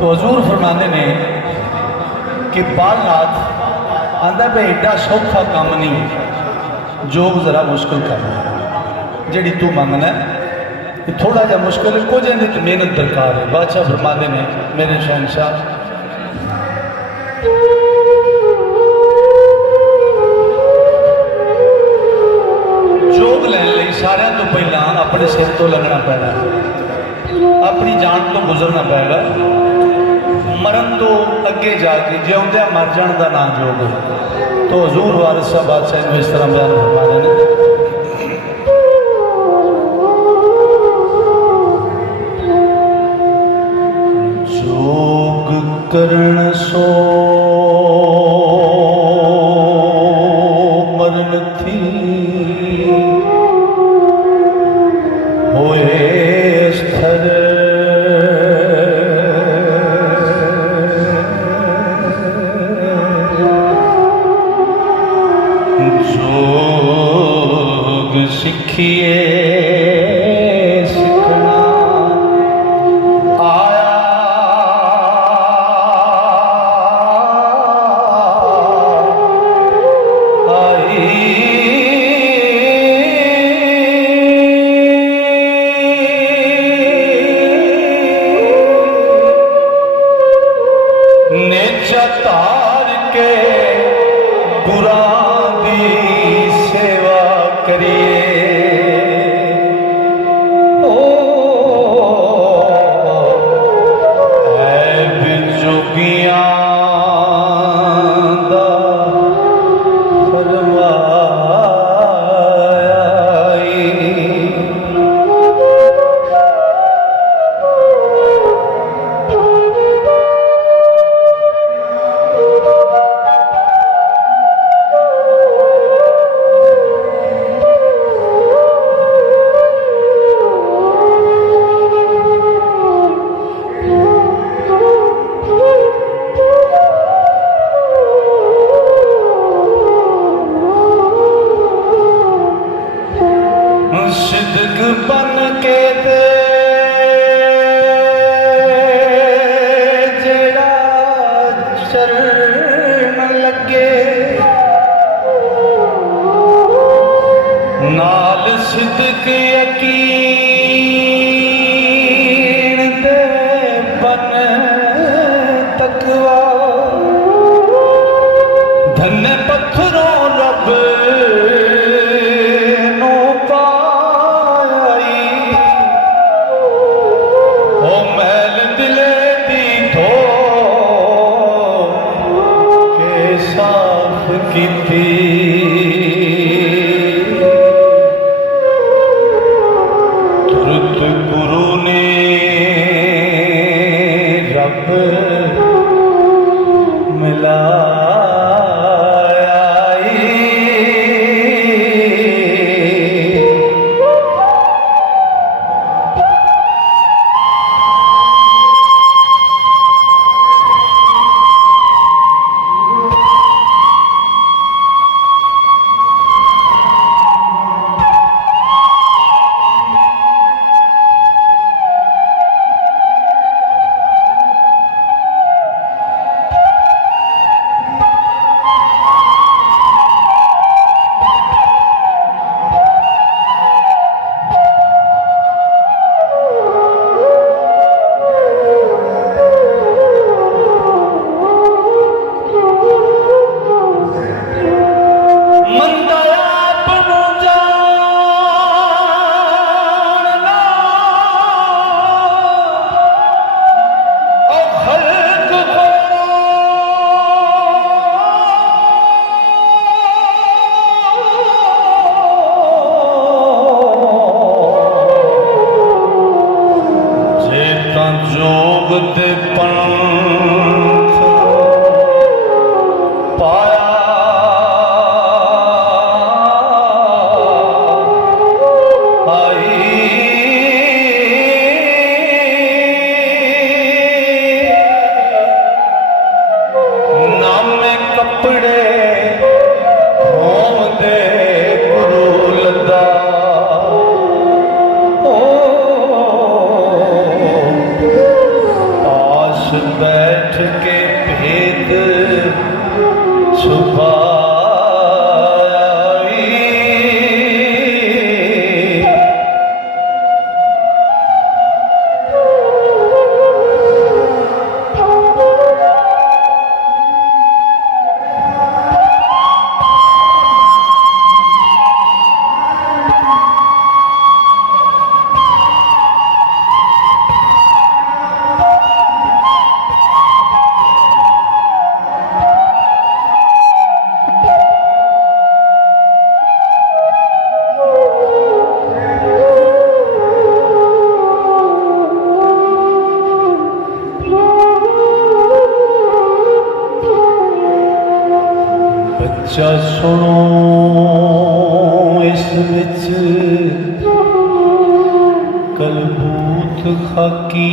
तो हजूर फरमाते ने कि बालनाथ आंदा पे एडा सौखा काम नहीं, जोग जरा मुश्किल करना जी तू मंगना है थोड़ा जा मुश्किल है, कुछ तो मेहनत दरकार है। बादशाह फरमाते ने मेरे शहनशाह जोग लैन लई सारे तो पहला अपने सिर तो लगना पैगा, अपनी जान तो गुजरना पैगा, मरण तो अगे जाके जिउंदे मर जाने का ना जोग है। तो हजूर वारिस साहब बादशाह इस तरह बयान फरमा रहे हैं, जोग करण सो मरण थी होए स्थिर, जोग सीखिए सीखना आया आई, नेचा तार के बुरा दी सेवा करिए, जोगियां दा सिद्क बन के दे जेड़ा चरण लगे, नाल सिद्क यकीन दे बन तकवा, धन पत्थरों रब की तुरत गुरु ने रब मिला बैठ के भेद छुपाई। बच्चा सुनो इस विच कलबूत खाकी